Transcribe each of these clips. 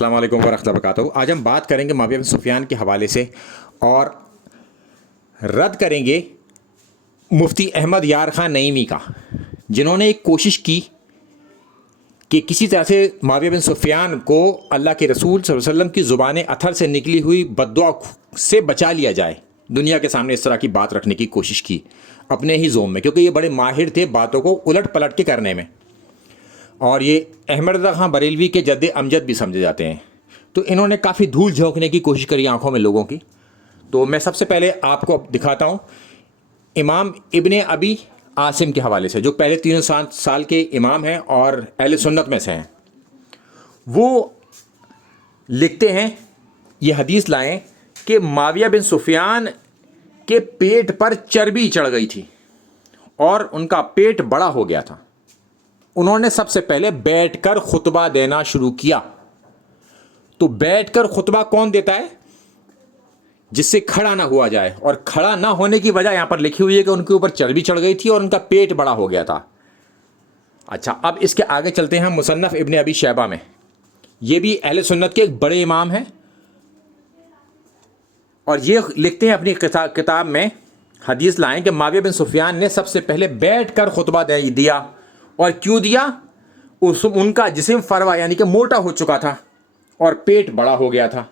السلام علیکم ورحمۃ اللہ وبرکاتہ۔ آج ہم بات کریں گے معاویہ بن سفیان کے حوالے سے اور رد کریں گے مفتی احمد یار خان نعیمی کا، جنہوں نے ایک کوشش کی کہ کسی طرح سے معاویہ بن سفیان کو اللہ کے رسول صلی اللہ علیہ وسلم کی زبان اطہر سے نکلی ہوئی بد دعا سے بچا لیا جائے۔ دنیا کے سامنے اس طرح کی بات رکھنے کی کوشش کی اپنے ہی زوم میں، کیونکہ یہ بڑے ماہر تھے باتوں کو الٹ پلٹ کے کرنے میں، اور یہ احمد رضا خان بریلوی کے جد امجد بھی سمجھے جاتے ہیں۔ تو انہوں نے کافی دھول جھونکنے کی کوشش کری آنکھوں میں لوگوں کی۔ تو میں سب سے پہلے آپ کو دکھاتا ہوں امام ابن ابی عاصم کے حوالے سے، جو پہلے 300 سال کے امام ہیں اور اہل سنت میں سے ہیں۔ وہ لکھتے ہیں، یہ حدیث لائیں کہ معاویہ بن سفیان کے پیٹ پر چربی چڑھ گئی تھی اور ان کا پیٹ بڑا ہو گیا تھا۔ انہوں نے سب سے پہلے بیٹھ کر خطبہ دینا شروع کیا۔ تو بیٹھ کر خطبہ کون دیتا ہے؟ جس سے کھڑا نہ ہوا جائے، اور کھڑا نہ ہونے کی وجہ یہاں پر لکھی ہوئی ہے کہ ان کے اوپر چربی چڑھ گئی تھی اور ان کا پیٹ بڑا ہو گیا تھا۔ اچھا، اب اس کے آگے چلتے ہیں مصنف ابن ابی شیبہ میں۔ یہ بھی اہل سنت کے ایک بڑے امام ہیں، اور یہ لکھتے ہیں اپنی کتاب میں، حدیث لائیں کہ معاویہ بن سفیان نے سب سے پہلے بیٹھ کر خطبہ دیا۔ اور کیوں دیا؟ ان کا جسم فروا یعنی کہ موٹا ہو چکا تھا اور پیٹ بڑا ہو گیا تھا۔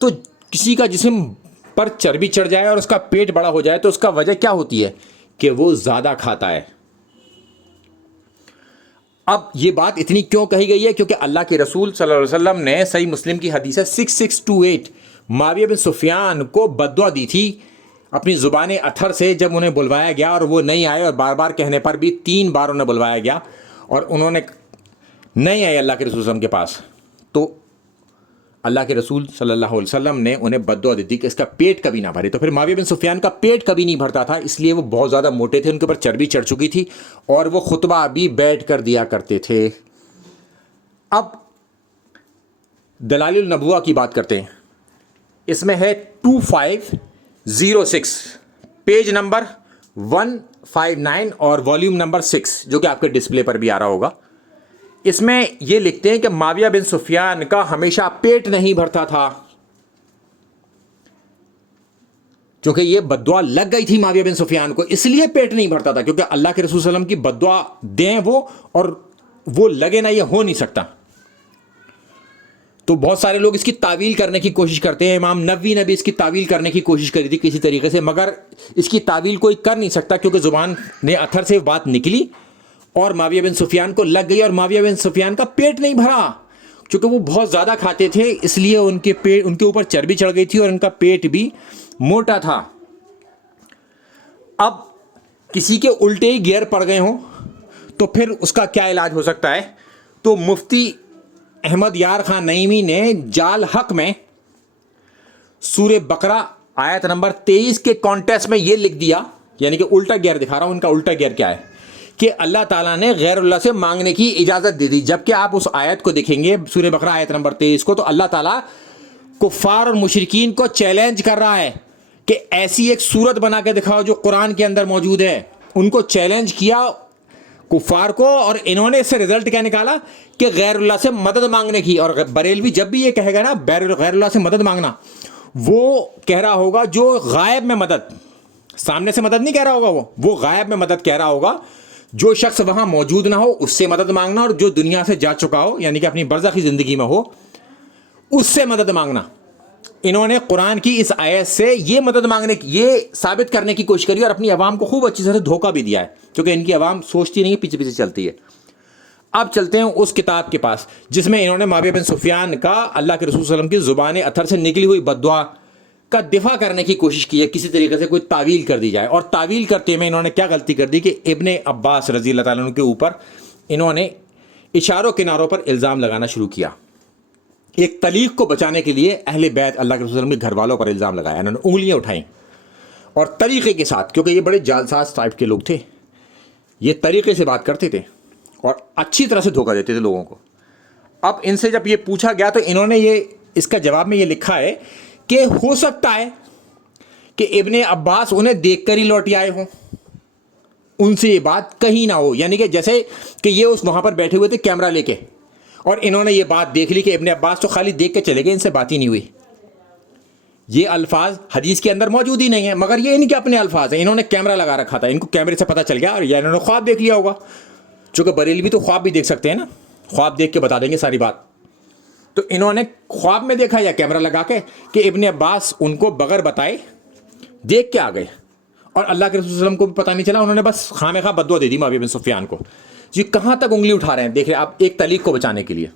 تو کسی کا جسم پر چربی چڑھ جائے اور اس کا پیٹ بڑا ہو جائے تو اس کا وجہ کیا ہوتی ہے؟ کہ وہ زیادہ کھاتا ہے۔ اب یہ بات اتنی کیوں کہی گئی ہے؟ کیونکہ اللہ کے رسول صلی اللہ علیہ وسلم نے صحیح مسلم کی حدیث ہے 6628 معاویہ بن سفیان کو بد دعا دی تھی اپنی زبان اطہر سے، جب انہیں بلوایا گیا اور وہ نہیں آئے، اور بار بار کہنے پر بھی 3 بار انہیں بلوایا گیا اور انہوں نے نہیں آئے اللہ کے رسول صلی اللہ علیہ وسلم کے پاس، تو اللہ کے رسول صلی اللہ علیہ وسلم نے انہیں بد دعا دی تھی کہ اس کا پیٹ کبھی نہ بھرے۔ تو پھر معاویہ بن سفیان کا پیٹ کبھی نہیں بھرتا تھا، اس لیے وہ بہت زیادہ موٹے تھے، ان کے اوپر چربی چڑھ چکی تھی اور وہ خطبہ بھی بیٹھ کر دیا کرتے تھے۔ اب دلائل النبوہ کی بات کرتے ہیں۔ اس میں ہے 2506 پیج نمبر 159 اور والیوم نمبر 6، جو کہ آپ کے ڈسپلے پر بھی آ رہا ہوگا۔ اس میں یہ لکھتے ہیں کہ معاویہ بن سفیان کا ہمیشہ پیٹ نہیں بھرتا تھا، کیونکہ یہ بد دعا لگ گئی تھی معاویہ بن سفیان کو، اس لیے پیٹ نہیں بھرتا تھا، کیونکہ اللہ کے رسول صلی اللہ علیہ وسلم کی بد دعا دیں وہ اور وہ لگے نہ، یہ ہو نہیں سکتا۔ تو بہت سارے لوگ اس کی تعویل کرنے کی کوشش کرتے ہیں، امام نووی نے بھی اس کی تعویل کرنے کی کوشش کری تھی کسی طریقے سے، مگر اس کی تعویل کوئی کر نہیں سکتا، کیونکہ زبان نے اطہر سے بات نکلی اور معاویہ بن سفیان کو لگ گئی، اور معاویہ بن سفیان کا پیٹ نہیں بھرا، کیونکہ وہ بہت زیادہ کھاتے تھے، اس لیے ان کے اوپر چربی چڑھ گئی تھی اور ان کا پیٹ بھی موٹا تھا۔ اب کسی کے الٹے ہی گیئر پڑ گئے ہوں تو پھر اس کا کیا علاج ہو سکتا ہے؟ تو مفتی احمد یار خان نعیمی نے جال حق میں سورہ بقرہ آیت نمبر 23 کے کانٹیکسٹ میں یہ لکھ دیا، یعنی کہ الٹا گیئر دکھا رہا ہوں، ان کا الٹا گیئر کیا ہے کہ اللہ تعالیٰ نے غیر اللہ سے مانگنے کی اجازت دے دی، جبکہ آپ اس آیت کو دیکھیں گے سورہ بقرہ آیت نمبر 23 کو، تو اللہ تعالیٰ کفار اور مشرکین کو چیلنج کر رہا ہے کہ ایسی ایک صورت بنا کے دکھاؤ جو قرآن کے اندر موجود ہے۔ ان کو چیلنج کیا کفار کو، اور انہوں نے اس سے رزلٹ کیا نکالا کہ غیر اللہ سے مدد مانگنے کی۔ اور بریلوی جب بھی یہ کہے گا نا غیر اللہ سے مدد مانگنا، وہ کہہ رہا ہوگا جو غائب میں مدد، سامنے سے مدد نہیں کہہ رہا ہوگا، وہ غائب میں مدد کہہ رہا ہوگا، جو شخص وہاں موجود نہ ہو اس سے مدد مانگنا، اور جو دنیا سے جا چکا ہو یعنی کہ اپنی برزخی زندگی میں ہو اس سے مدد مانگنا۔ انہوں نے قرآن کی اس آیت سے یہ مدد مانگنے کی، یہ ثابت کرنے کی کوشش کری، اور اپنی عوام کو خوب اچھی طرح دھوکہ بھی دیا ہے، کیونکہ ان کی عوام سوچتی نہیں، پیچھے پیچھے چلتی ہے۔ اب چلتے ہیں اس کتاب کے پاس جس میں انہوں نے معاویہ بن سفیان کا اللہ کے رسول صلی اللہ علیہ وسلم کی زبان اطہر سے نکلی ہوئی بد دعا کا دفاع کرنے کی کوشش کی ہے، کسی طریقے سے کوئی تعویل کر دی جائے۔ اور تعویل کرتے میں انہوں نے کیا غلطی کر دی کہ ابن عباس رضی اللہ تعالیٰ عنہ کے اوپر انہوں نے اشاروں کناروں پر الزام لگانا شروع کیا۔ ایک طلیق کو بچانے کے لیے اہل بیت اللہ کے رسول صلی اللہ علیہ وسلم کے گھر والوں پر الزام لگایا، انہوں نے انگلیاں اٹھائیں اور طریقے کے ساتھ، کیونکہ یہ بڑے جالساز ٹائپ کے لوگ تھے، یہ طریقے سے بات کرتے تھے اور اچھی طرح سے دھوکہ دیتے تھے لوگوں کو۔ اب ان سے جب یہ پوچھا گیا تو انہوں نے اس کا جواب میں یہ لکھا ہے کہ ہو سکتا ہے کہ ابن عباس انہیں دیکھ کر ہی لوٹ آئے ہوں، ان سے یہ بات کہیں نہ ہو، یعنی کہ جیسے کہ یہ وہاں پر بیٹھے ہوئے تھے کیمرہ لے کے، اور انہوں نے یہ بات دیکھ لی کہ ابن عباس تو خالی دیکھ کے چلے گئے، ان سے بات ہی نہیں ہوئی. یہ الفاظ حدیث کے اندر موجود ہی نہیں ہیں، مگر یہ ان کے اپنے الفاظ ہیں. انہوں نے کیمرہ لگا رکھا تھا، ان کو کیمرے سے پتہ چل گیا اور یا انہوں نے خواب دیکھ لیا ہوگا. چونکہ بریلوی بھی تو خواب بھی دیکھ سکتے ہیں نا، خواب دیکھ کے بتا دیں گے ساری بات. تو انہوں نے خواب میں دیکھا یا کیمرہ لگا کے کہ ابن عباس ان کو بغیر بتائے دیکھ کے آ گئے، اور اللہ کے رسول صلی اللہ علیہ وسلم کو بھی پتہ نہیں چلا. انہوں نے بس خامہ خواہ بدعا دے دی معاویہ بن سفیان کو. جی کہاں تک انگلی اٹھا رہے ہیں دیکھ رہے ہیں آپ، ایک طلیق کو بچانے کے لیے.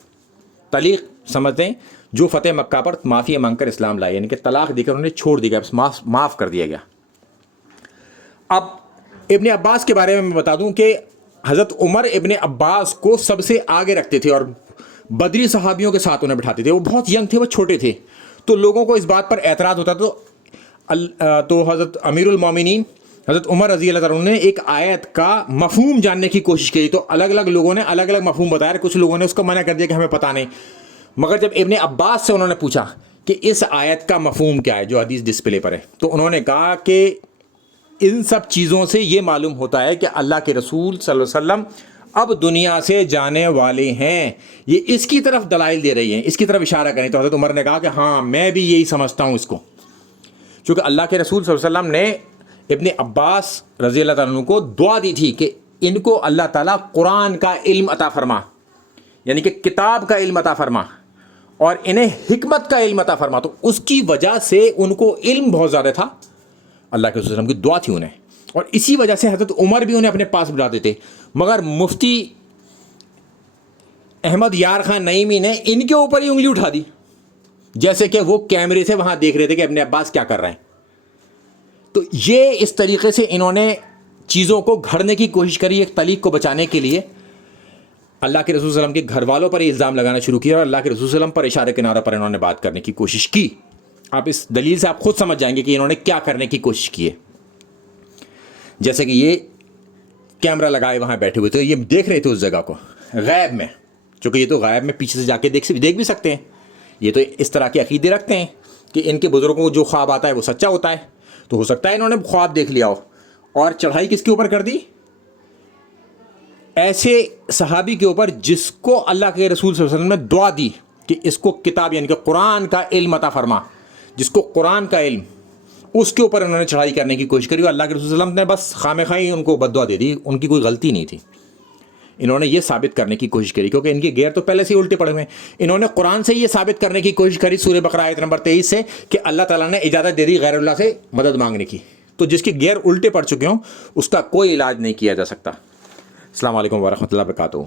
طلیق سمجھتے ہیں جو فتح مکہ پر معافی مانگ کر اسلام لائے، یعنی کہ طلاق دے کر انہوں نے چھوڑ دیا گیا، بس معاف کر دیا گیا. اب ابن عباس کے بارے میں بتا دوں کہ حضرت عمر ابن عباس کو سب سے آگے رکھتے تھے اور بدری صحابیوں کے ساتھ انہیں بٹھاتے تھے. وہ بہت ینگ تھے، وہ چھوٹے تھے، تو لوگوں کو اس بات پر اعتراض ہوتا تو حضرت امیر المومنین حضرت عمر رضی اللہ تعالیٰ عنہ نے ایک آیت کا مفہوم جاننے کی کوشش کی. تو الگ الگ لوگوں نے الگ الگ مفہوم بتایا، کچھ لوگوں نے اس کو منع کر دیا کہ ہمیں پتہ نہیں. مگر جب ابن عباس سے انہوں نے پوچھا کہ اس آیت کا مفہوم کیا ہے جو حدیث ڈسپلے پر ہے، تو انہوں نے کہا کہ ان سب چیزوں سے یہ معلوم ہوتا ہے کہ اللہ کے رسول صلی اللہ علیہ وسلم اب دنیا سے جانے والے ہیں. یہ اس کی طرف دلائل دے رہی ہیں، اس کی طرف اشارہ کریں. تو حضرت عمر نے کہا کہ ہاں میں بھی یہی سمجھتا ہوں اس کو، چونکہ اللہ کے رسول صلی اللہ علیہ وسلم نے ابن عباس رضی اللہ تعالیٰ عنہ کو دعا دی تھی کہ ان کو اللہ تعالیٰ قرآن کا علم عطا فرما، یعنی کہ کتاب کا علم عطا فرما، اور انہیں حکمت کا علم عطا فرما. تو اس کی وجہ سے ان کو علم بہت زیادہ تھا، اللہ کے رسول صلی اللہ علیہ وسلم کی دعا تھی انہیں، اور اسی وجہ سے حضرت عمر بھی انہیں اپنے پاس بلاتے تھے. مگر مفتی احمد یار خان نعیمی نے ان کے اوپر ہی انگلی اٹھا دی، جیسے کہ وہ کیمرے سے وہاں دیکھ رہے تھے کہ ابن عباس کیا کر رہے ہیں. تو یہ اس طریقے سے انہوں نے چیزوں کو گھڑنے کی کوشش کری ایک طلیق کو بچانے کے لیے. اللہ کے رسول صلی اللہ علیہ وسلم کے گھر والوں پر یہ الزام لگانا شروع کیا، اور اللہ کے رسول صلی اللہ علیہ وسلم پر اشارے کنارہ پر انہوں نے بات کرنے کی کوشش کی. آپ اس دلیل سے آپ خود سمجھ جائیں گے کہ انہوں نے کیا کرنے کی کوشش کی ہے. جیسے کہ یہ کیمرہ لگائے وہاں بیٹھے ہوئے تھے، یہ دیکھ رہے تھے اس جگہ کو غیب میں، چونکہ یہ تو غیب میں پیچھے سے جا کے دیکھ بھی سکتے ہیں. یہ تو اس طرح کے عقیدے رکھتے ہیں کہ ان کے بزرگوں کو جو خواب آتا ہے وہ سچا ہوتا ہے. تو ہو سکتا ہے انہوں نے خواب دیکھ لیا ہو اور چڑھائی کس کے اوپر کر دی؟ ایسے صحابی کے اوپر جس کو اللہ کے رسول صلی اللہ علیہ وسلم نے دعا دی کہ اس کو کتاب یعنی کہ قرآن کا علم عطا فرما، جس کو قرآن کا علم، اس کے اوپر انہوں نے چڑھائی کرنے کی کوشش کری، اور اللہ کے رسول صلی اللہ علیہ وسلم نے بس خامہ خواہ ان کو بد دعا دے دی. ان کی کوئی غلطی نہیں تھی. انہوں نے یہ ثابت کرنے کی کوشش کری کیونکہ ان کے غیر تو پہلے سے ہی الٹے پڑے ہوئے ہیں. انہوں نے قرآن سے یہ ثابت کرنے کی کوشش کری سورہ بقرہ آیت نمبر 23 سے کہ اللہ تعالیٰ نے اجازت دے دی غیر اللہ سے مدد مانگنے کی. تو جس کے غیر الٹے پڑ چکے ہوں اس کا کوئی علاج نہیں کیا جا سکتا. السلام علیکم ورحمۃ اللہ وبرکاتہ.